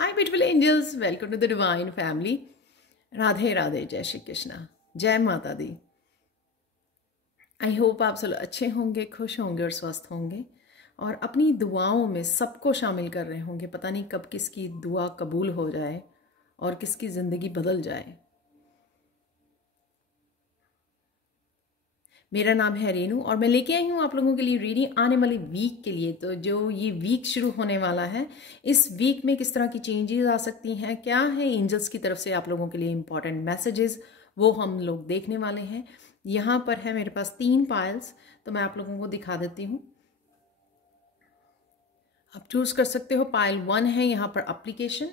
Hi beautiful angels, welcome to the divine family. Radhe Radhe, जय श्री कृष्णा, जय माता दी। आई होप आप सब अच्छे होंगे, खुश होंगे और स्वस्थ होंगे और अपनी दुआओं में सबको शामिल कर रहे होंगे। पता नहीं कब किसकी दुआ कबूल हो जाए और किसकी ज़िंदगी बदल जाए। मेरा नाम है रेनू और मैं लेके आई हूँ आप लोगों के लिए रीडिंग आने वाली वीक के लिए। तो जो ये वीक शुरू होने वाला है, इस वीक में किस तरह की चेंजेस आ सकती हैं, क्या है एंजल्स की तरफ से आप लोगों के लिए इंपॉर्टेंट मैसेजेस, वो हम लोग देखने वाले हैं। यहाँ पर है मेरे पास 3 पाइल्स, तो मैं आप लोगों को दिखा देती हूँ। आप चूज कर सकते हो। पाइल 1 है यहाँ पर एप्लीकेशन,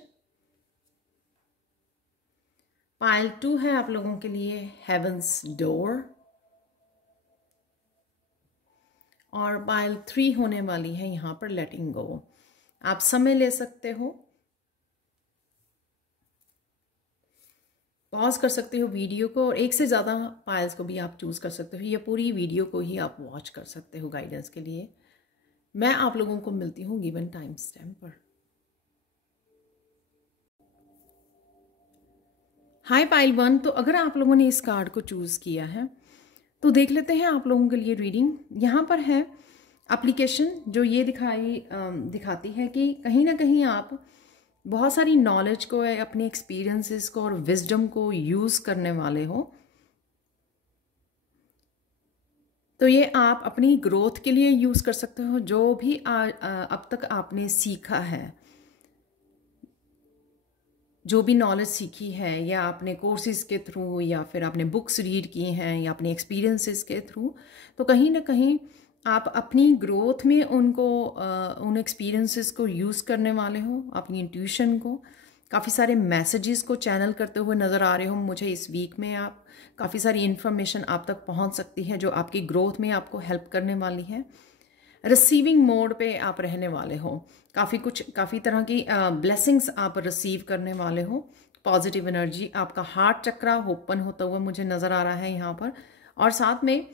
पाइल 2 है आप लोगों के लिए हेवंस डोर और पाइल 3 होने वाली है यहाँ पर लेटिंग गो। आप समय ले सकते हो, पॉज कर सकते हो वीडियो को और एक से ज़्यादा पाइल्स को भी आप चूज़ कर सकते हो या पूरी वीडियो को ही आप वॉच कर सकते हो गाइडेंस के लिए। मैं आप लोगों को मिलती हूँ गिवन टाइम स्टैम्प पर। हाय पाइल 1, तो अगर आप लोगों ने इस कार्ड को चूज़ किया है तो देख लेते हैं आप लोगों के लिए रीडिंग। यहाँ पर है एप्लीकेशन, जो ये दिखाती है कि कहीं ना कहीं आप बहुत सारी नॉलेज को, अपने एक्सपीरियंसेस को और विजडम को यूज़ करने वाले हो। तो ये आप अपनी ग्रोथ के लिए यूज़ कर सकते हो। जो भी अब तक आपने सीखा है, जो भी नॉलेज सीखी है, या आपने कोर्सेज के थ्रू या फिर आपने बुक्स रीड की हैं या अपने एक्सपीरियंसेस के थ्रू, तो कहीं ना कहीं आप अपनी ग्रोथ में उन एक्सपीरियंसेस को यूज़ करने वाले हो। अपनी इंट्यूशन को, काफ़ी सारे मैसेजेस को चैनल करते हुए नज़र आ रहे हो मुझे इस वीक में। आप काफ़ी सारी इन्फॉर्मेशन आप तक पहुंच सकती है जो आपकी ग्रोथ में आपको हेल्प करने वाली है। रिसीविंग मोड पे आप रहने वाले हो, काफ़ी तरह की ब्लेसिंग्स आप रिसीव करने वाले हो। पॉजिटिव एनर्जी, आपका हार्ट चक्रा ओपन होता हुआ मुझे नज़र आ रहा है यहाँ पर। और साथ में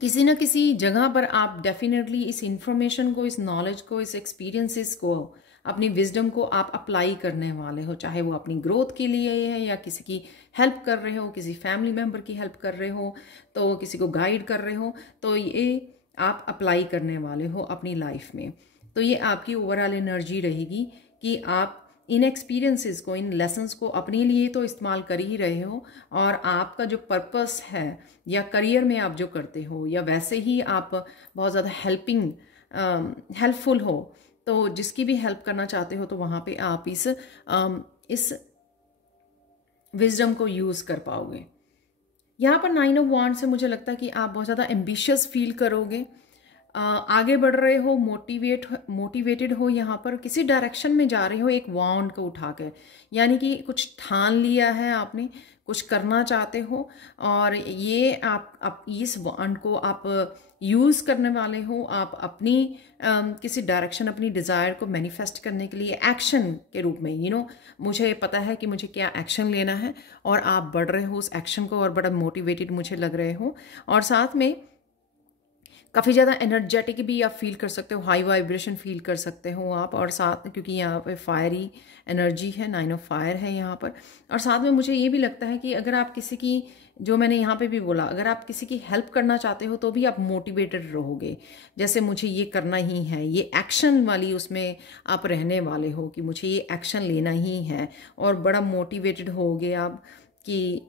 किसी न किसी जगह पर आप डेफिनेटली इस इंफॉर्मेशन को, इस नॉलेज को, इस एक्सपीरियंसेस को, अपनी विजडम को आप अप्लाई करने वाले हो। चाहे वो अपनी ग्रोथ के लिए है या किसी की हेल्प कर रहे हो, किसी फैमिली मेम्बर की हेल्प कर रहे हो, तो किसी को गाइड कर रहे हो, तो ये आप अप्लाई करने वाले हो अपनी लाइफ में। तो ये आपकी ओवरऑल एनर्जी रहेगी कि आप इन एक्सपीरियंसेस को, इन लेसन्स को अपने लिए तो इस्तेमाल कर ही रहे हो, और आपका जो पर्पस है या करियर में आप जो करते हो, या वैसे ही आप बहुत ज़्यादा हेल्पफुल हो, तो जिसकी भी हेल्प करना चाहते हो, तो वहाँ पे आप इस विजडम को यूज़ कर पाओगे। यहाँ पर 9 ऑफ वांड्स से मुझे लगता है कि आप बहुत ज़्यादा एम्बिशियस फील करोगे, आगे बढ़ रहे हो, मोटिवेटेड हो, यहाँ पर किसी डायरेक्शन में जा रहे हो एक वांड को उठा कर, यानी कि कुछ ठान लिया है आपने, कुछ करना चाहते हो, और ये आप इस वांड को आप यूज़ करने वाले हो। आप अपनी किसी डायरेक्शन, अपनी डिज़ायर को मैनिफेस्ट करने के लिए एक्शन के रूप में, मुझे पता है कि मुझे क्या एक्शन लेना है, और आप बढ़ रहे हो उस एक्शन को और बड़ा मोटिवेटेड मुझे लग रहे हो। और साथ में काफ़ी ज़्यादा एनर्जेटिक भी आप फील कर सकते हो, हाई वाइब्रेशन फील कर सकते हो आप। और साथ, क्योंकि यहाँ पे फायरी एनर्जी है, 9 ऑफ फायर है यहाँ पर। और साथ में मुझे ये भी लगता है कि अगर आप किसी की, जो मैंने यहाँ पे भी बोला, अगर आप किसी की हेल्प करना चाहते हो तो भी आप मोटिवेटेड रहोगे, जैसे मुझे ये करना ही है, ये एक्शन वाली उसमें आप रहने वाले हो कि मुझे ये एक्शन लेना ही है, और बड़ा मोटिवेटेड होगे आप कि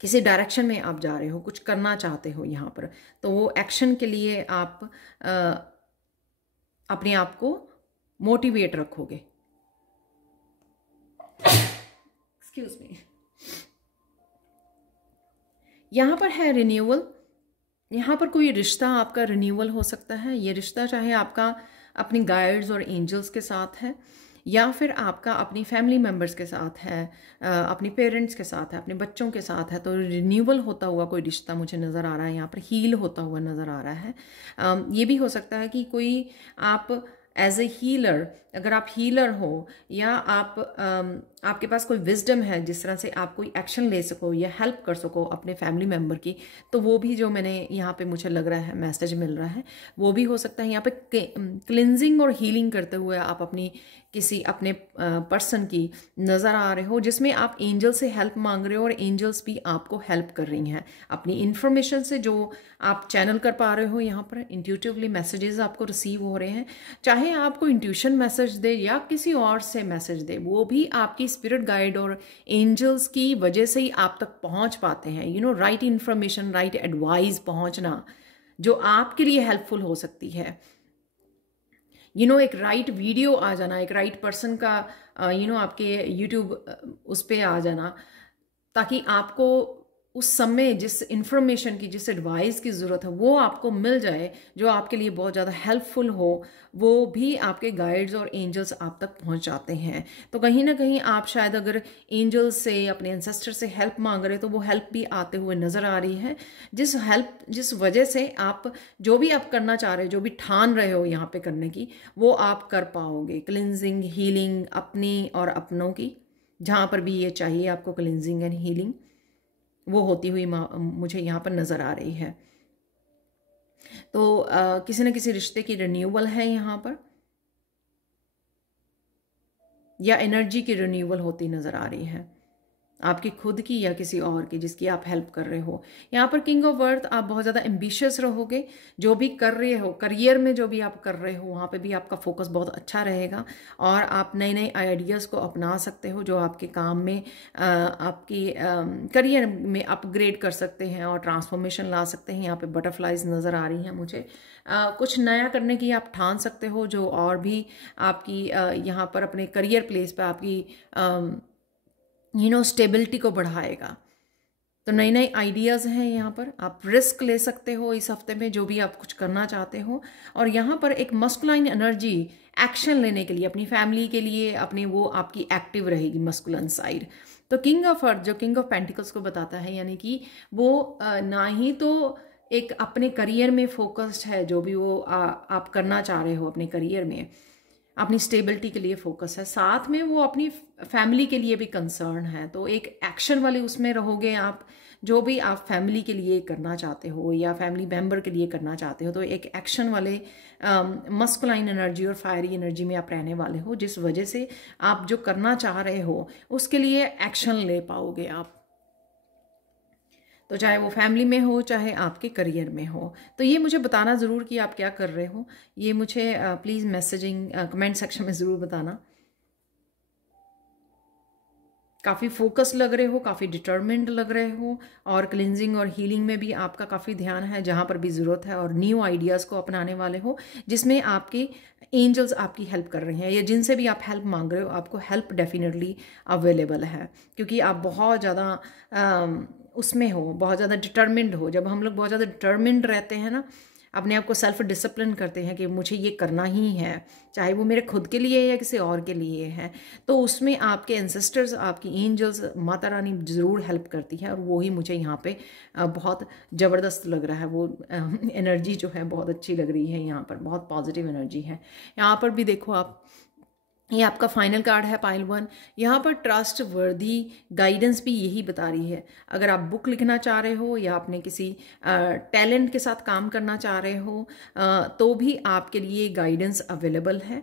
किसी डायरेक्शन में आप जा रहे हो, कुछ करना चाहते हो यहाँ पर, तो वो एक्शन के लिए आप अपने आप को मोटिवेट रखोगे। Excuse me. यहाँ पर है रिन्यूअल। यहाँ पर कोई रिश्ता आपका रिन्यूअल हो सकता है। ये रिश्ता चाहे आपका अपनी गाइड्स और एंजल्स के साथ है, या फिर आपका अपनी फैमिली मेम्बर्स के साथ है, अपने पेरेंट्स के साथ है, अपने बच्चों के साथ है, तो रिन्यूअल होता हुआ कोई रिश्ता मुझे नज़र आ रहा है, यहाँ पर हील होता हुआ नज़र आ रहा है। ये भी हो सकता है कि कोई आप एज ए हीलर, अगर आप हीलर हो, या आप आपके पास कोई विजडम है जिस तरह से आप कोई एक्शन ले सको या हेल्प कर सको अपने फैमिली मेम्बर की, तो वो भी जो मैंने यहाँ पे मुझे लग रहा है मैसेज मिल रहा है वो भी हो सकता है। यहाँ पे क्लिनजिंग और हीलिंग करते हुए आप अपनी किसी अपने पर्सन की नज़र आ रहे हो, जिसमें आप एंजल से हेल्प मांग रहे हो और एंजल्स भी आपको हेल्प कर रही हैं अपनी इन्फॉर्मेशन से जो आप चैनल कर पा रहे हो। यहाँ पर इंट्यूटिवली मैसेजेस आपको रिसीव हो रहे हैं, चाहे आपको इंट्यूशन मैसेज दे या किसी और से मैसेज दे, वो भी आपकी स्पिरिट गाइड और एंजल्स की वजह से ही आप तक पहुँच पाते हैं। You know, right information, right advice पहुँचना जो आपके लिए हेल्पफुल हो सकती है। यू नो, एक राइट वीडियो आ जाना, एक राइट पर्सन का आपके यूट्यूब उस पर आ जाना, ताकि आपको उस समय जिस इन्फॉर्मेशन की, जिस एडवाइस की ज़रूरत है वो आपको मिल जाए, जो आपके लिए बहुत ज़्यादा हेल्पफुल हो, वो भी आपके गाइड्स और एंजल्स आप तक पहुंच जाते हैं। तो कहीं ना कहीं आप शायद अगर एंजल्स से, अपने एंसेस्टर से हेल्प मांग रहे तो वो हेल्प भी आते हुए नज़र आ रही है, जिस वजह से आप जो भी आप करना चाह रहे हो, जो भी ठान रहे हो यहाँ पे करने की, वो आप कर पाओगे। क्लिनजिंग, हीलिंग अपनी और अपनों की, जहाँ पर भी ये चाहिए आपको क्लिनजिंग एंड हीलिंग, वो होती हुई मुझे यहाँ पर नज़र आ रही है। तो किसी न किसी रिश्ते की रिन्यूअल है यहाँ पर, या एनर्जी की रिन्यूअल होती नज़र आ रही है, आपकी खुद की या किसी और की जिसकी आप हेल्प कर रहे हो। यहाँ पर किंग ऑफ अर्थ, आप बहुत ज़्यादा एम्बिशियस रहोगे, जो भी कर रहे हो, करियर में जो भी आप कर रहे हो वहाँ पे भी आपका फोकस बहुत अच्छा रहेगा, और आप नए नए आइडियाज़ को अपना सकते हो जो आपके काम में, आपकी करियर में अपग्रेड कर सकते हैं और ट्रांसफॉर्मेशन ला सकते हैं। यहाँ पे बटरफ्लाइज नज़र आ रही हैं मुझे, कुछ नया करने की आप ठान सकते हो, जो और भी आपकी यहाँ पर अपने करियर प्लेस पर आपकी स्टेबिलिटी को बढ़ाएगा। तो नए नए आइडियाज़ हैं यहाँ पर, आप रिस्क ले सकते हो इस हफ्ते में जो भी आप कुछ करना चाहते हो। और यहाँ पर एक मस्कुलाइन एनर्जी एक्शन लेने के लिए, अपनी फैमिली के लिए, अपनी वो आपकी एक्टिव रहेगी मस्कुलाइन साइड। तो किंग ऑफ अर्थ जो किंग ऑफ पेंटिकल्स को बताता है, यानी कि वो ना ही तो एक अपने करियर में फोकस्ड है, जो भी वो आप करना चाह रहे हो अपने करियर में, अपनी स्टेबिलिटी के लिए फोकस है, साथ में वो अपनी फैमिली के लिए भी कंसर्न है। तो एक एक्शन वाले उसमें रहोगे आप, जो भी आप फैमिली के लिए करना चाहते हो या फैमिली मेंबर के लिए करना चाहते हो, तो एक एक्शन वाले मस्कुलाइन एनर्जी और फायरी एनर्जी में आप रहने वाले हो, जिस वजह से आप जो करना चाह रहे हो उसके लिए एक्शन ले पाओगे आप। तो चाहे वो फैमिली में हो, चाहे आपके करियर में हो। तो ये मुझे बताना ज़रूर कि आप क्या कर रहे हो, ये मुझे प्लीज़ मैसेजिंग कमेंट सेक्शन में ज़रूर बताना। काफ़ी फोकस लग रहे हो, काफ़ी डिटर्मिन्ड लग रहे हो, और क्लिनजिंग और हीलिंग में भी आपका काफ़ी ध्यान है जहाँ पर भी ज़रूरत है, और न्यू आइडियाज़ को अपनाने वाले हो जिसमें आपके एंजल्स आपकी हेल्प कर रहे हैं, या जिनसे भी आप हेल्प मांग रहे हो आपको हेल्प डेफिनेटली अवेलेबल है, क्योंकि आप बहुत ज़्यादा उसमें हो, बहुत ज़्यादा डिटर्मिन्ड हो। जब हम लोग बहुत ज़्यादा डिटर्मिन्ड रहते हैं ना, अपने आप को सेल्फ डिसिप्लिन करते हैं कि मुझे ये करना ही है, चाहे वो मेरे खुद के लिए या किसी और के लिए है, तो उसमें आपके एंसेस्टर्स, आपकी एंजल्स, माता रानी ज़रूर हेल्प करती है। और वो ही मुझे यहाँ पे बहुत ज़बरदस्त लग रहा है, वो एनर्जी जो है बहुत अच्छी लग रही है, यहाँ पर बहुत पॉजिटिव एनर्जी है। यहाँ पर भी देखो आप, ये आपका फाइनल कार्ड है पाइल 1। यहाँ पर ट्रस्ट वर्दी गाइडेंस भी यही बता रही है। अगर आप बुक लिखना चाह रहे हो या अपने किसी टैलेंट के साथ काम करना चाह रहे हो, तो भी आपके लिए गाइडेंस अवेलेबल है।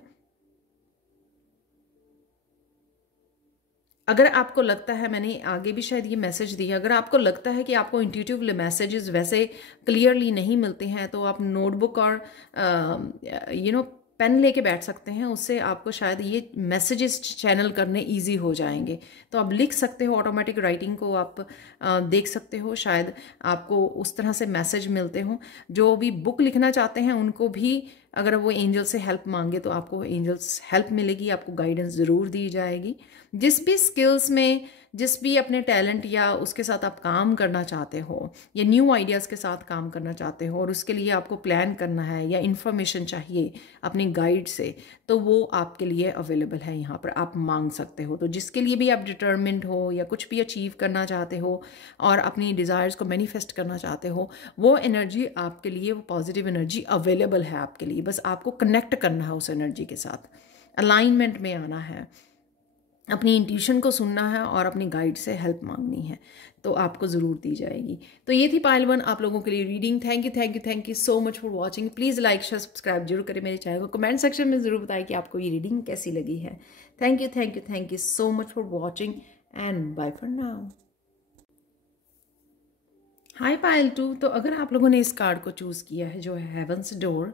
अगर आपको लगता है, मैंने आगे भी शायद ये मैसेज दिया, अगर आपको लगता है कि आपको इंट्यूटिव मैसेजेस वैसे क्लियरली नहीं मिलते हैं, तो आप नोटबुक और पेन लेके बैठ सकते हैं, उससे आपको शायद ये मैसेजेस चैनल करने इजी हो जाएंगे। तो आप लिख सकते हो, ऑटोमेटिक राइटिंग को आप देख सकते हो, शायद आपको उस तरह से मैसेज मिलते हो। जो भी बुक लिखना चाहते हैं उनको भी अगर वो एंजल से हेल्प मांगे तो आपको एंजल्स हेल्प मिलेगी, आपको गाइडेंस ज़रूर दी जाएगी। जिस भी स्किल्स में, जिस भी अपने टैलेंट या उसके साथ आप काम करना चाहते हो, या न्यू आइडियाज़ के साथ काम करना चाहते हो, और उसके लिए आपको प्लान करना है या इन्फॉर्मेशन चाहिए अपने गाइड से, तो वो आपके लिए अवेलेबल है, यहाँ पर आप मांग सकते हो। तो जिसके लिए भी आप डिटर्मिन्ड हो या कुछ भी अचीव करना चाहते हो और अपनी डिज़ायर्स को मैनिफेस्ट करना चाहते हो, वो एनर्जी आपके लिए, वो पॉजिटिव एनर्जी अवेलेबल है आपके लिए। बस आपको कनेक्ट करना है उस एनर्जी के साथ, अलाइनमेंट में आना है। अपनी इंट्यूशन को सुनना है और अपनी गाइड से हेल्प मांगनी है, तो आपको ज़रूर दी जाएगी। तो ये थी पाइल 1 आप लोगों के लिए reading. Thank you so much for watching. Please like share subscribe जरूर करें मेरे चैनल को। कमेंट सेक्शन में ज़रूर बताएं कि आपको ये रीडिंग कैसी लगी है। Thank you so much for watching and bye for now. Hi pile 2, तो अगर आप लोगों ने इस कार्ड को चूज़ किया है जो है हेवंस डोर,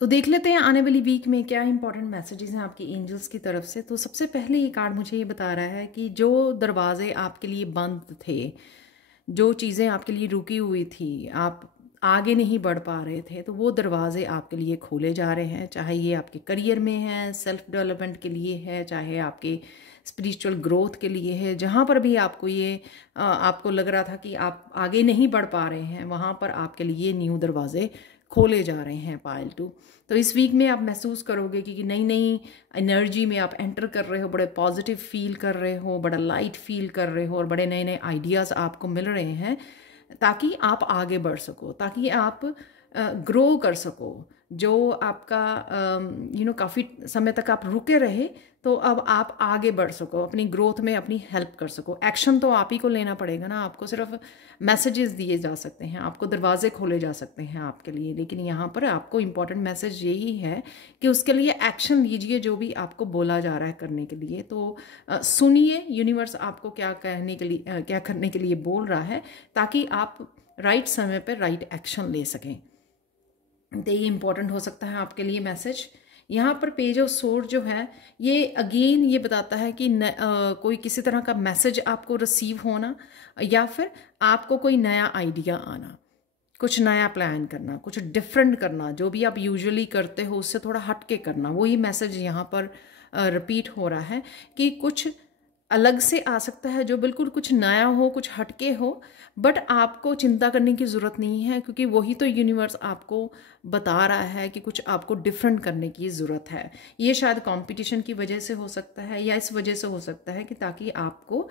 तो देख लेते हैं आने वाली वीक में क्या इंपॉर्टेंट मैसेजेस हैं आपके एंजल्स की तरफ से। तो सबसे पहले ये कार्ड मुझे ये बता रहा है कि जो दरवाजे आपके लिए बंद थे, जो चीज़ें आपके लिए रुकी हुई थी, आप आगे नहीं बढ़ पा रहे थे, तो वो दरवाजे आपके लिए खोले जा रहे हैं। चाहे ये आपके करियर में है, सेल्फ डेवलपमेंट के लिए है, चाहे आपके स्पिरिचुअल ग्रोथ के लिए है, जहाँ पर भी आपको ये आपको लग रहा था कि आप आगे नहीं बढ़ पा रहे हैं, वहाँ पर आपके लिए न्यू दरवाजे खोले जा रहे हैं पाइल 2। तो इस वीक में आप महसूस करोगे कि नई नई एनर्जी में आप एंटर कर रहे हो, बड़े पॉजिटिव फील कर रहे हो, बड़ा लाइट फील कर रहे हो और बड़े नए नए आइडियाज़ आपको मिल रहे हैं, ताकि आप आगे बढ़ सको, ताकि आप ग्रो कर सको। जो आपका काफ़ी समय तक आप रुके रहे, तो अब आप आगे बढ़ सको, अपनी ग्रोथ में अपनी हेल्प कर सको। एक्शन तो आप ही को लेना पड़ेगा ना, आपको सिर्फ मैसेजेस दिए जा सकते हैं, आपको दरवाजे खोले जा सकते हैं आपके लिए, लेकिन यहाँ पर आपको इम्पॉर्टेंट मैसेज यही है कि उसके लिए एक्शन लीजिए, जो भी आपको बोला जा रहा है करने के लिए। तो सुनिए यूनिवर्स आपको क्या कहने के लिए क्या करने के लिए बोल रहा है, ताकि आप राइट समय पर राइट एक्शन ले सकें। तो ये इम्पॉर्टेंट हो सकता है आपके लिए मैसेज। यहाँ पर पेज ऑफ सोर्ड जो है ये अगेन ये बताता है कि कोई किसी तरह का मैसेज आपको रिसीव होना, या फिर आपको कोई नया आइडिया आना, कुछ नया प्लान करना, कुछ डिफरेंट करना, जो भी आप यूजुअली करते हो उससे थोड़ा हट के करना। वही मैसेज यहाँ पर रिपीट हो रहा है कि कुछ अलग से आ सकता है, जो बिल्कुल कुछ नया हो, कुछ हटके हो, बट आपको चिंता करने की ज़रूरत नहीं है, क्योंकि वही तो यूनिवर्स आपको बता रहा है कि कुछ आपको डिफरेंट करने की ज़रूरत है। ये शायद कंपटीशन की वजह से हो सकता है, या इस वजह से हो सकता है कि ताकि आपको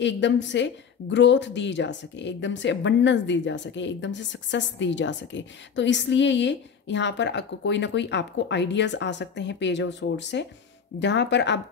एकदम से ग्रोथ दी जा सके, एकदम से अबंडेंस दी जा सके, एकदम से सक्सेस दी जा सके। तो इसलिए ये यहाँ पर कोई ना कोई आपको आइडियाज़ आ सकते हैं पेज ऑफ सोर्ड से, जहाँ पर अब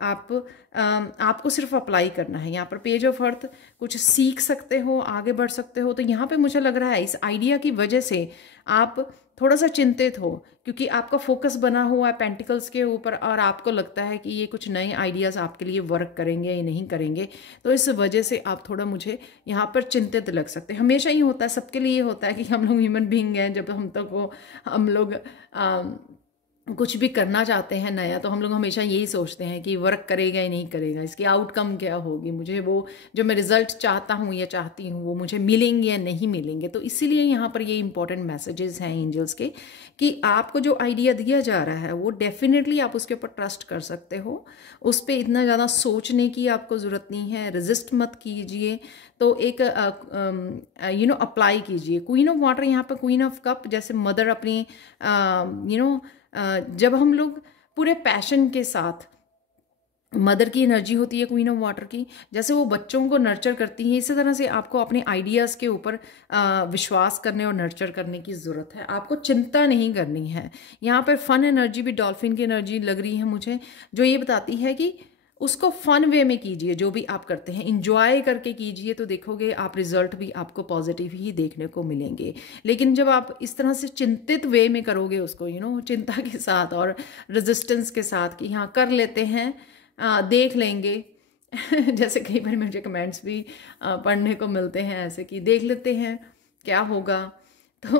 आपको सिर्फ अप्लाई करना है। यहाँ पर पेज ऑफ अर्थ कुछ सीख सकते हो, आगे बढ़ सकते हो। तो यहाँ पे मुझे लग रहा है इस आइडिया की वजह से आप थोड़ा सा चिंतित हो, क्योंकि आपका फोकस बना हुआ है पेंटिकल्स के ऊपर, और आपको लगता है कि ये कुछ नए आइडियाज़ आपके लिए वर्क करेंगे या नहीं करेंगे। तो इस वजह से आप थोड़ा मुझे यहाँ पर चिंतित लग सकते हैं। हमेशा ही होता है, सबके लिए होता है कि हम लोग ह्यूमन बीइंग हैं, जब हम लोग कुछ भी करना चाहते हैं नया, तो हम लोग हमेशा यही सोचते हैं कि वर्क करेगा या नहीं करेगा, इसकी आउटकम क्या होगी, मुझे वो जो मैं रिजल्ट चाहता हूँ या चाहती हूँ वो मुझे मिलेंगे या नहीं मिलेंगे। तो इसीलिए यहाँ पर ये इंपॉर्टेंट मैसेजेस हैं एंजल्स के, कि आपको जो आइडिया दिया जा रहा है वो डेफिनेटली आप उसके ऊपर ट्रस्ट कर सकते हो। उस पर इतना ज़्यादा सोचने की आपको ज़रूरत नहीं है, रेजिस्ट मत कीजिए। तो एक अप्लाई कीजिए। क्वीन ऑफ वाटर, यहाँ पर क्वीन ऑफ कप, जैसे मदर अपनी जब हम लोग पूरे पैशन के साथ, मदर की एनर्जी होती है क्वीन ऑफ वाटर की, जैसे वो बच्चों को नर्चर करती है, इसी तरह से आपको अपने आइडियाज़ के ऊपर विश्वास करने और नर्चर करने की ज़रूरत है। आपको चिंता नहीं करनी है। यहाँ पर फन एनर्जी भी डॉल्फिन की एनर्जी लग रही है मुझे, जो ये बताती है कि उसको फन वे में कीजिए, जो भी आप करते हैं इंजॉय करके कीजिए, तो देखोगे आप रिजल्ट भी आपको पॉजिटिव ही देखने को मिलेंगे। लेकिन जब आप इस तरह से चिंतित वे में करोगे उसको, चिंता के साथ और रेजिस्टेंस के साथ कि हाँ कर लेते हैं, देख लेंगे जैसे कई बार मुझे कमेंट्स भी पढ़ने को मिलते हैं ऐसे कि देख लेते हैं क्या होगा, तो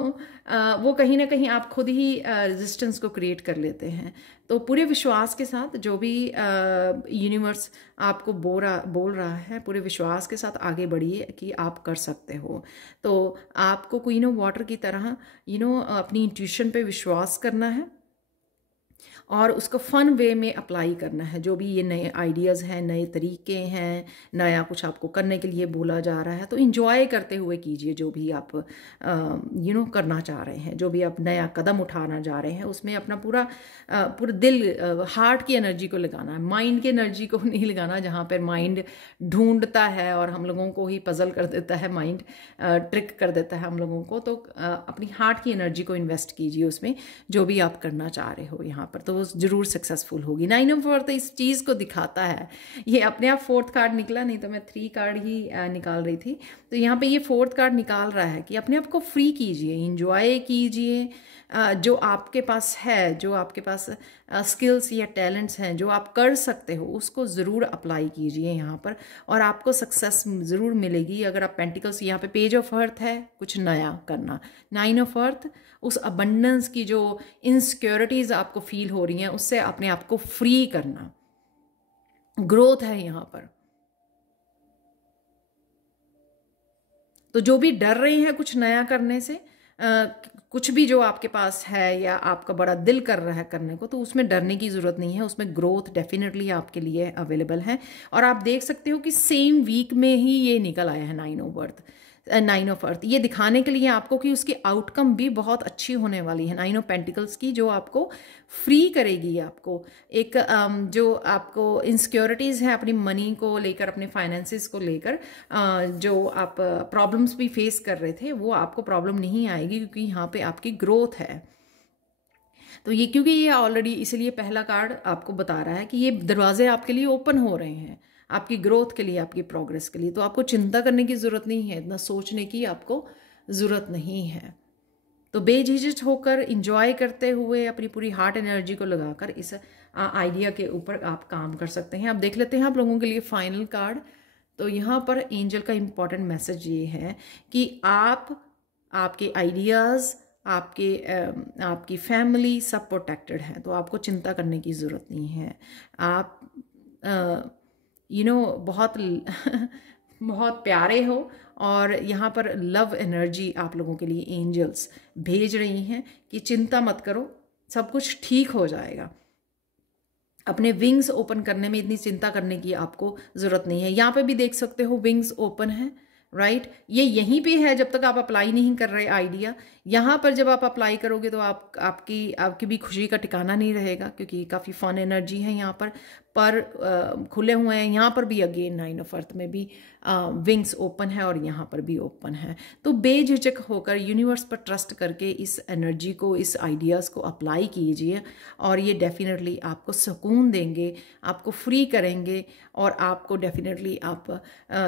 वो कहीं ना कहीं आप खुद ही रेजिस्टेंस को क्रिएट कर लेते हैं। तो पूरे विश्वास के साथ जो भी यूनिवर्स आपको बोल रहा है, पूरे विश्वास के साथ आगे बढ़िए कि आप कर सकते हो। तो आपको क्वीन ऑफ वाटर की तरह अपनी इंट्यूशन पे विश्वास करना है और उसको फन वे में अप्लाई करना है। जो भी ये नए आइडियाज़ हैं, नए तरीके हैं, नया कुछ आपको करने के लिए बोला जा रहा है, तो इंजॉय करते हुए कीजिए जो भी आप करना चाह रहे हैं, जो भी आप नया कदम उठाना जा रहे हैं, उसमें अपना पूरा दिल, हार्ट की एनर्जी को लगाना है, माइंड की एनर्जी को नहीं लगाना। जहाँ पर माइंड ढूंढता है और हम लोगों को ही पजल कर देता है, माइंड ट्रिक कर देता है हम लोगों को, तो अपनी हार्ट की एनर्जी को इन्वेस्ट कीजिए उसमें, जो भी आप करना चाह रहे हो यहाँ यहाँ पर, तो वो ज़रूर सक्सेसफुल होगी। 9 ऑफ अर्थ इस चीज़ को दिखाता है। ये अपने आप 4th कार्ड निकला, नहीं तो मैं 3 कार्ड ही निकाल रही थी। तो यहाँ पे ये 4th कार्ड निकाल रहा है कि अपने आप को फ्री कीजिए, इंजॉय कीजिए। जो आपके पास है, जो आपके पास स्किल्स या टैलेंट्स हैं, जो आप कर सकते हो, उसको ज़रूर अप्लाई कीजिए यहाँ पर, और आपको सक्सेस ज़रूर मिलेगी। अगर आप पेंटिकल्स, यहाँ पे पेज ऑफ अर्थ है, कुछ नया करना। 9 ऑफ अर्थ, उस अबंडेंस की जो इनसिक्योरिटीज़ आपको फील हो रही हैं, उससे अपने आप को फ्री करना। ग्रोथ है यहाँ पर। तो जो भी डर रहे हैं कुछ नया करने से, कुछ भी जो आपके पास है या आपका बड़ा दिल कर रहा है करने को, तो उसमें डरने की ज़रूरत नहीं है। उसमें ग्रोथ डेफिनेटली आपके लिए अवेलेबल है। और आप देख सकते हो कि सेम वीक में ही ये निकल आया है 9 ऑफ अर्थ, ये दिखाने के लिए आपको कि उसकी आउटकम भी बहुत अच्छी होने वाली है। 9 ऑफ पेंटिकल्स की, जो आपको फ्री करेगी, आपको एक जो आपको इनसिक्योरिटीज़ हैं अपनी मनी को लेकर, अपने फाइनेंसिस को लेकर, जो आप प्रॉब्लम्स भी फेस कर रहे थे, वो आपको प्रॉब्लम नहीं आएगी, क्योंकि यहाँ पे आपकी ग्रोथ है। तो ये, क्योंकि ये ऑलरेडी, इसलिए पहला कार्ड आपको बता रहा है कि ये दरवाजे आपके लिए ओपन हो रहे हैं, आपकी ग्रोथ के लिए, आपकी प्रोग्रेस के लिए। तो आपको चिंता करने की ज़रूरत नहीं है, इतना सोचने की आपको ज़रूरत नहीं है। तो बेझिझक होकर, इंजॉय करते हुए, अपनी पूरी हार्ट एनर्जी को लगाकर इस आइडिया के ऊपर आप काम कर सकते हैं। अब देख लेते हैं आप लोगों के लिए फाइनल कार्ड। तो यहाँ पर एंजल का इम्पॉर्टेंट मैसेज ये है कि आपके आइडियाज़, आपकी फैमिली सब प्रोटेक्टेड है, तो आपको चिंता करने की ज़रूरत नहीं है। आप बहुत बहुत प्यारे हो, और यहाँ पर लव एनर्जी आप लोगों के लिए एंजल्स भेज रही हैं कि चिंता मत करो, सब कुछ ठीक हो जाएगा। अपने विंग्स ओपन करने में इतनी चिंता करने की आपको ज़रूरत नहीं है। यहाँ पे भी देख सकते हो विंग्स ओपन है, राइट। ये यहीं पे है जब तक आप अप्लाई नहीं कर रहे आइडिया। यहाँ पर जब आप अप्लाई करोगे तो आपकी भी खुशी का ठिकाना नहीं रहेगा, क्योंकि काफ़ी फन एनर्जी है यहाँ पर खुले हुए हैं। यहाँ पर भी अगेन 9 ऑफ अर्थ में भी विंग्स ओपन है, और यहाँ पर भी ओपन है। तो बेझिझक होकर, यूनिवर्स पर ट्रस्ट करके इस एनर्जी को, इस आइडियाज़ को अप्लाई कीजिए, और ये डेफिनेटली आपको सुकून देंगे, आपको फ्री करेंगे, और आपको डेफिनेटली आप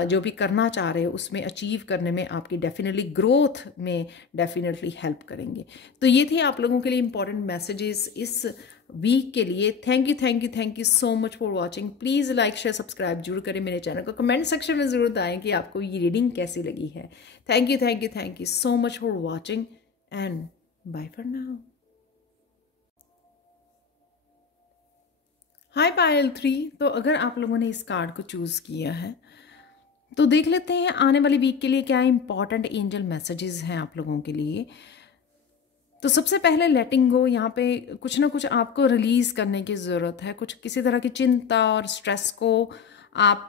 जो भी करना चाह रहे हो उसमें अचीव करने में, आपकी डेफिनेटली ग्रोथ में डेफिनेटली हेल्प करेंगे। तो ये थे आप लोगों के लिए इंपॉर्टेंट मैसेजेस इस वीक के लिए। Thank you so much for watching. Please like, share, subscribe जरूर करें मेरे चैनल को। कमेंट सेक्शन में ज़रूर बताएं कि आपको ये रीडिंग कैसी लगी है। Thank you so much for watching, and bye for now. Hi Payal 3। तो अगर आप लोगों ने इस कार्ड को चूज़ किया है, तो देख लेते हैं आने वाली वीक के लिए क्या इंपॉर्टेंट एंजल मैसेजेस हैं आप लोगों के लिए। तो सबसे पहले लेटिंग गो, यहाँ पे कुछ ना कुछ आपको रिलीज़ करने की ज़रूरत है। कुछ किसी तरह की चिंता और स्ट्रेस को आप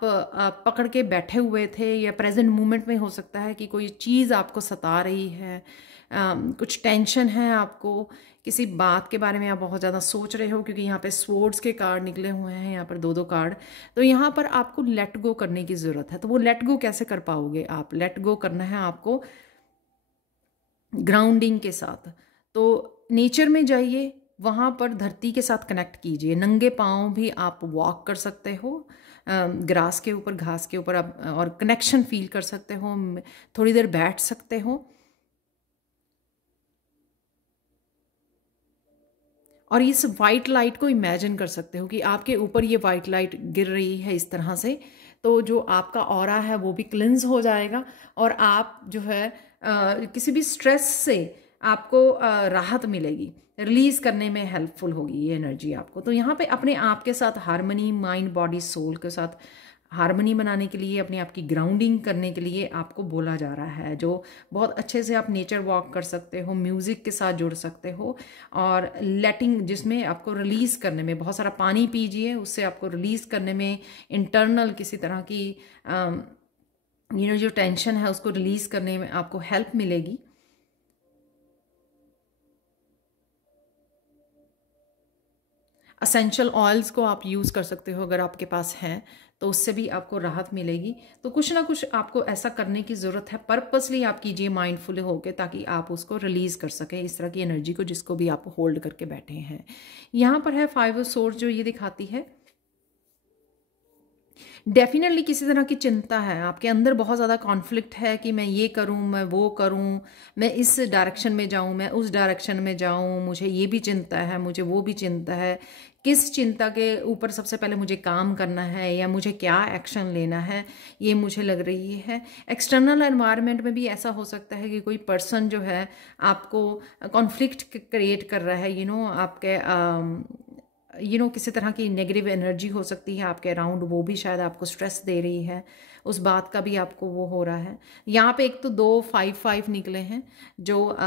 पकड़ के बैठे हुए थे, या प्रेजेंट मोमेंट में हो सकता है कि कोई चीज़ आपको सता रही है, कुछ टेंशन है आपको, किसी बात के बारे में आप बहुत ज़्यादा सोच रहे हो, क्योंकि यहाँ पे स्वॉर्ड्स के कार्ड निकले हुए हैं, यहाँ पर 2-2 कार्ड। तो यहाँ पर आपको लेट गो करने की ज़रूरत है। तो वो लेट गो कैसे कर पाओगे आप? लेट गो करना है आपको ग्राउंडिंग के साथ। तो नेचर में जाइए, वहाँ पर धरती के साथ कनेक्ट कीजिए। नंगे पाँव भी आप वॉक कर सकते हो, ग्रास के ऊपर, घास के ऊपर आप, और कनेक्शन फील कर सकते हो। थोड़ी देर बैठ सकते हो, और इस वाइट लाइट को इमेजिन कर सकते हो कि आपके ऊपर ये वाइट लाइट गिर रही है इस तरह से। तो जो आपका ऑरा है वो भी क्लिंस हो जाएगा, और आप जो है किसी भी स्ट्रेस से आपको राहत मिलेगी, रिलीज़ करने में हेल्पफुल होगी ये एनर्जी आपको। तो यहाँ पे अपने आप के साथ हारमनी, माइंड, बॉडी, सोल के साथ हारमनी बनाने के लिए, अपने आप की ग्राउंडिंग करने के लिए आपको बोला जा रहा है। जो बहुत अच्छे से आप नेचर वॉक कर सकते हो, म्यूज़िक के साथ जुड़ सकते हो, और लेटिंग, जिसमें आपको रिलीज़ करने में, बहुत सारा पानी पीजिए, उससे आपको रिलीज़ करने में, इंटरनल किसी तरह की जो टेंशन है उसको रिलीज़ करने में आपको हेल्प मिलेगी। असेंशियल ऑयल्स को आप यूज़ कर सकते हो अगर आपके पास हैं, तो उससे भी आपको राहत मिलेगी। तो कुछ ना कुछ आपको ऐसा करने की ज़रूरत है, पर्पसली आप कीजिए माइंडफुल होकर, ताकि आप उसको रिलीज़ कर सकें इस तरह की एनर्जी को जिसको भी आप होल्ड करके बैठे हैं। यहाँ पर है 5 ऑफ सोर्ड्स जो ये दिखाती है। डेफिनेटली किसी तरह की चिंता है आपके अंदर, बहुत ज़्यादा कॉन्फ्लिक्ट है कि मैं ये करूं, मैं वो करूं, मैं इस डायरेक्शन में जाऊं, मैं उस डायरेक्शन में जाऊं, मुझे ये भी चिंता है, मुझे वो भी चिंता है। किस चिंता के ऊपर सबसे पहले मुझे काम करना है या मुझे क्या एक्शन लेना है, ये मुझे लग रही है। एक्सटर्नल एनवायरनमेंट में भी ऐसा हो सकता है कि कोई पर्सन जो है आपको कॉन्फ्लिक्ट क्रिएट कर रहा है, आपके किसी तरह की नेगेटिव एनर्जी हो सकती है आपके अराउंड, वो भी शायद आपको स्ट्रेस दे रही है, उस बात का भी आपको वो हो रहा है। यहाँ पे एक तो 2 5 5 निकले हैं जो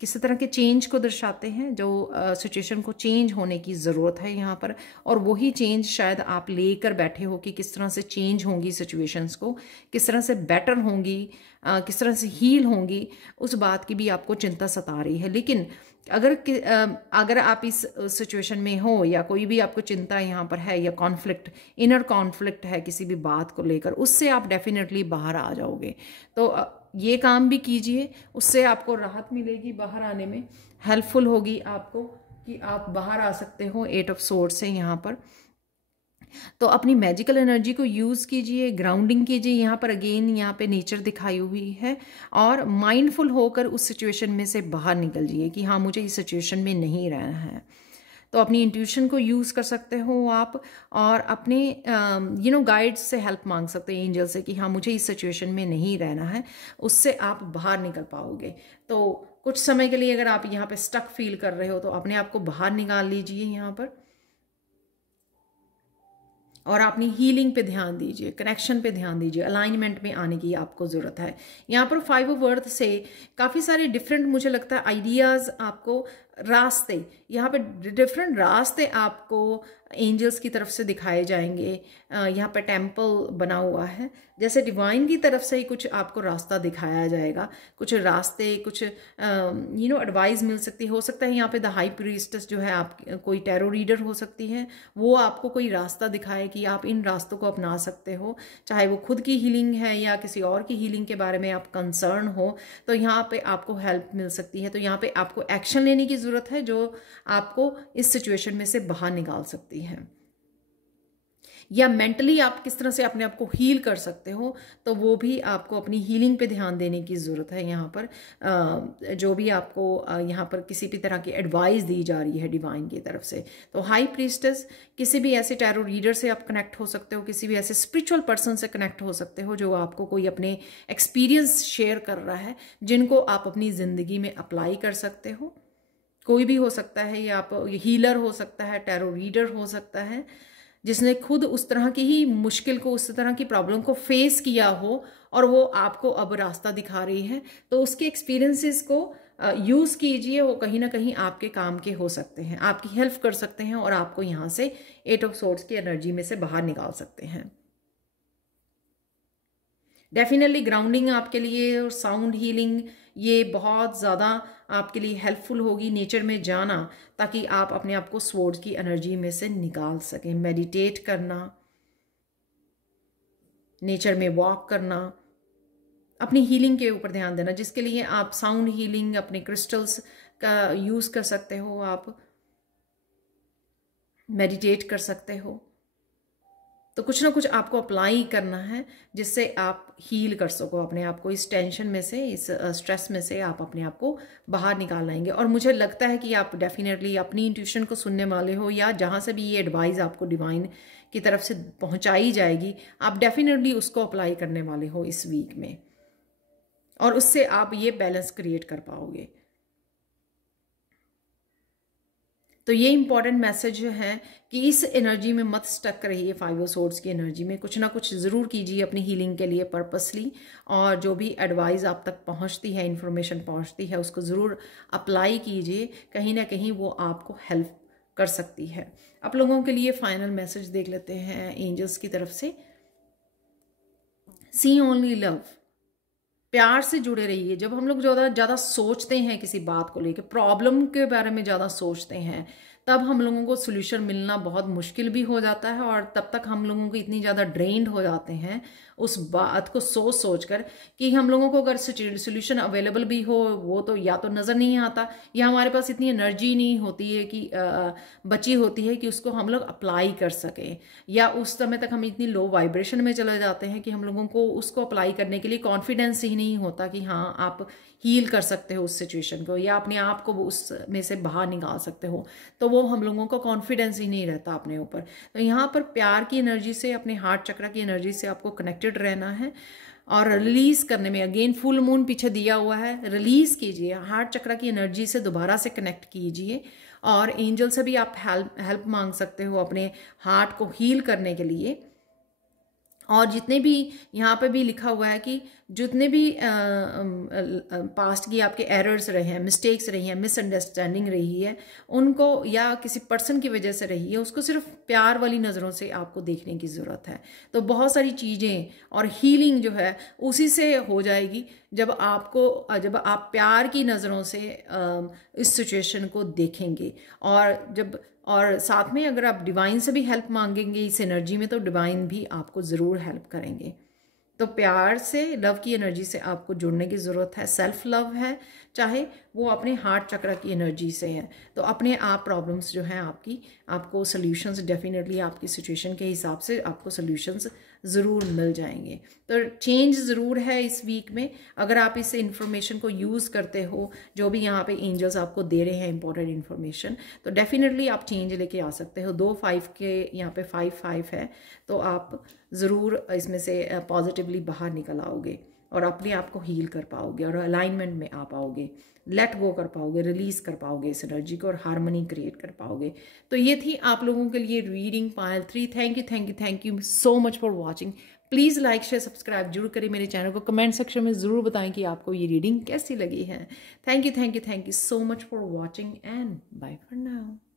किसी तरह के चेंज को दर्शाते हैं, जो सिचुएशन को चेंज होने की ज़रूरत है यहाँ पर, और वही चेंज शायद आप लेकर बैठे हो कि किस तरह से चेंज होंगी सिचुएशंस को, किस तरह से बेटर होंगी, किस तरह से हील होंगी, उस बात की भी आपको चिंता सता रही है। लेकिन अगर आप इस सिचुएशन में हो या कोई भी आपको चिंता यहाँ पर है या कॉन्फ्लिक्ट, इनर कॉन्फ्लिक्ट है किसी भी बात को लेकर, उससे आप डेफिनेटली बाहर आ जाओगे। तो ये काम भी कीजिए, उससे आपको राहत मिलेगी, बाहर आने में हेल्पफुल होगी आपको कि आप बाहर आ सकते हो 8 ऑफ सोर्ड्स से यहाँ पर। तो अपनी मैजिकल एनर्जी को यूज़ कीजिए, ग्राउंडिंग कीजिए। यहाँ पर अगेन यहाँ पे नेचर दिखाई हुई है, और माइंडफुल होकर उस सिचुएशन में से बाहर निकल जाइए कि हाँ मुझे इस सिचुएशन में नहीं रहना है। तो अपनी इंट्यूशन को यूज़ कर सकते हो आप, और अपने गाइड्स से हेल्प मांग सकते हैं, एंजल से, कि हाँ मुझे इस सिचुएशन में नहीं रहना है। उससे आप बाहर निकल पाओगे। तो कुछ समय के लिए अगर आप यहाँ पे स्टक फील कर रहे हो तो अपने आप को बाहर निकाल लीजिए यहाँ पर, और अपनी हीलिंग पे ध्यान दीजिए, कनेक्शन पे ध्यान दीजिए, अलाइनमेंट में आने की आपको ज़रूरत है। यहाँ पर 5 ऑफ अर्थ से काफ़ी सारे डिफरेंट, मुझे लगता है, आइडियाज़ आपको, रास्ते, यहाँ पे डिफरेंट रास्ते आपको एंजल्स की तरफ से दिखाए जाएंगे। यहाँ पे टेम्पल बना हुआ है, जैसे डिवाइन की तरफ से ही कुछ आपको रास्ता दिखाया जाएगा, कुछ रास्ते, कुछ एडवाइस मिल सकती हो सकता है यहाँ पे द हाई प्रीस्टेस जो है, आप कोई टैरो रीडर हो सकती है, वो आपको कोई रास्ता दिखाए कि आप इन रास्तों को अपना सकते हो, चाहे वो खुद की हीलिंग है या किसी और की हीलिंग के बारे में आप कंसर्न हो, तो यहाँ पे आपको हेल्प मिल सकती है। तो यहाँ पे आपको एक्शन लेने की ज़रूरत है जो आपको इस सिचुएशन में से बाहर निकाल सकती है। या मेंटली आप किस तरह से अपने आप को हील कर सकते हो, तो वो भी आपको अपनी हीलिंग पे ध्यान देने की ज़रूरत है। यहाँ पर जो भी आपको यहाँ पर किसी भी तरह की एडवाइस दी जा रही है डिवाइन की तरफ से, तो हाई प्रीस्टेस, किसी भी ऐसे टैरो रीडर से आप कनेक्ट हो सकते हो, किसी भी ऐसे स्पिरिचुअल पर्सन से कनेक्ट हो सकते हो जो आपको कोई अपने एक्सपीरियंस शेयर कर रहा है, जिनको आप अपनी ज़िंदगी में अप्लाई कर सकते हो। कोई भी हो सकता है, या आप हीलर हो सकता है, टैरो रीडर हो सकता है, जिसने खुद उस तरह की ही मुश्किल को, उस तरह की प्रॉब्लम को फेस किया हो, और वो आपको अब रास्ता दिखा रही है। तो उसके एक्सपीरियंसेस को यूज़ कीजिए, वो कहीं ना कहीं आपके काम के हो सकते हैं, आपकी हेल्प कर सकते हैं, और आपको यहाँ से 8 ऑफ सोर्ड्स की एनर्जी में से बाहर निकाल सकते हैं। डेफिनेटली ग्राउंडिंग आपके लिए और साउंड हीलिंग, ये बहुत ज़्यादा आपके लिए हेल्पफुल होगी, नेचर में जाना, ताकि आप अपने आप को स्वॉर्ड की एनर्जी में से निकाल सकें। मेडिटेट करना, नेचर में वॉक करना, अपनी हीलिंग के ऊपर ध्यान देना, जिसके लिए आप साउंड हीलिंग, अपने क्रिस्टल्स का यूज़ कर सकते हो, आप मेडिटेट कर सकते हो। तो कुछ ना कुछ आपको अप्लाई करना है जिससे आप हील कर सको अपने आप को, इस टेंशन में से, इस स्ट्रेस में से आप अपने आप को बाहर निकाल लाएंगे। और मुझे लगता है कि आप डेफिनेटली अपनी इंट्यूशन को सुनने वाले हो, या जहाँ से भी ये एडवाइस आपको डिवाइन की तरफ से पहुँचाई जाएगी, आप डेफिनेटली उसको अप्लाई करने वाले हो इस वीक में, और उससे आप ये बैलेंस क्रिएट कर पाओगे। तो ये इंपॉर्टेंट मैसेज है कि इस एनर्जी में मत स्टक रहिए, 5 ऑफ सोर्ड्स की एनर्जी में कुछ ना कुछ ज़रूर कीजिए अपनी हीलिंग के लिए पर्पसली, और जो भी एडवाइस आप तक पहुंचती है, इन्फॉर्मेशन पहुंचती है, उसको ज़रूर अप्लाई कीजिए, कहीं ना कहीं वो आपको हेल्प कर सकती है। आप लोगों के लिए फाइनल मैसेज देख लेते हैं एंजल्स की तरफ से। सी ओनली लव, प्यार से जुड़े रहिए। जब हम लोग ज़्यादा सोचते हैं किसी बात को लेकर, प्रॉब्लम के बारे में ज़्यादा सोचते हैं, तब हम लोगों को सोल्यूशन मिलना बहुत मुश्किल भी हो जाता है, और तब तक हम लोगों को इतनी ज़्यादा ड्रेन्ड हो जाते हैं उस बात को सोच सोच कर कि हम लोगों को अगर सोल्यूशन अवेलेबल भी हो वो तो या तो नज़र नहीं आता, या हमारे पास इतनी एनर्जी नहीं होती है कि बची होती है कि उसको हम लोग अप्लाई कर सकें, या उस समय तक हम इतनी लो वाइब्रेशन में चले जाते हैं कि हम लोगों को उसको अप्लाई करने के लिए कॉन्फिडेंस ही नहीं होता कि हाँ आप हील कर सकते हो उस सिचुएशन को, या अपने आप को उसमें से बाहर निकाल सकते हो। तो वो हम लोगों को कॉन्फिडेंस ही नहीं रहता अपने ऊपर। तो यहाँ पर प्यार की एनर्जी से, अपने हार्ट चक्र की एनर्जी से आपको कनेक्टेड रहना है, और रिलीज करने में, अगेन फुल मून पीछे दिया हुआ है, रिलीज कीजिए, हार्ट चक्र की एनर्जी से दोबारा से कनेक्ट कीजिए। और एंजल से भी आप हेल्प मांग सकते हो अपने हार्ट को हील करने के लिए। और जितने भी यहाँ पे भी लिखा हुआ है कि जितने भी पास्ट की आपके एरर्स रहे हैं, मिस्टेक्स रही हैं, मिसअंडरस्टैंडिंग रही है, उनको या किसी पर्सन की वजह से रही है, उसको सिर्फ प्यार वाली नज़रों से आपको देखने की ज़रूरत है। तो बहुत सारी चीज़ें और हीलिंग जो है उसी से हो जाएगी जब आप प्यार की नज़रों से इस सिचुएशन को देखेंगे। और साथ में अगर आप डिवाइन से भी हेल्प मांगेंगे इस एनर्जी में, तो डिवाइन भी आपको ज़रूर हेल्प करेंगे। तो प्यार से, लव की एनर्जी से आपको जुड़ने की ज़रूरत है। सेल्फ लव है, चाहे वो अपने हार्ट चक्र की एनर्जी से है, तो अपने आप प्रॉब्लम्स जो हैं आपको सॉल्यूशंस डेफिनेटली आपकी सिचुएशन के हिसाब से आपको सॉल्यूशंस ज़रूर मिल जाएंगे। तो चेंज ज़रूर है इस वीक में, अगर आप इस इंफॉर्मेशन को यूज़ करते हो, जो भी यहाँ पे एंजल्स आपको दे रहे हैं इंपॉर्टेंट इन्फॉर्मेशन, तो डेफिनेटली आप चेंज लेके आ सकते हो। 2 5 के यहाँ पे 5 है, तो आप ज़रूर इसमें से पॉजिटिवली बाहर निकल आओगे और अपने आप को हील कर पाओगे और अलाइनमेंट में आ पाओगे, लेट गो कर पाओगे, रिलीज कर पाओगे इस एनर्जी को, और हार्मनी क्रिएट कर पाओगे। तो ये थी आप लोगों के लिए reading Payal 3। Thank you so much for watching. Please like share subscribe जरूर करें मेरे चैनल को। कमेंट सेक्शन में ज़रूर बताएं कि आपको ये रीडिंग कैसी लगी है। Thank you so much for watching and bye for now.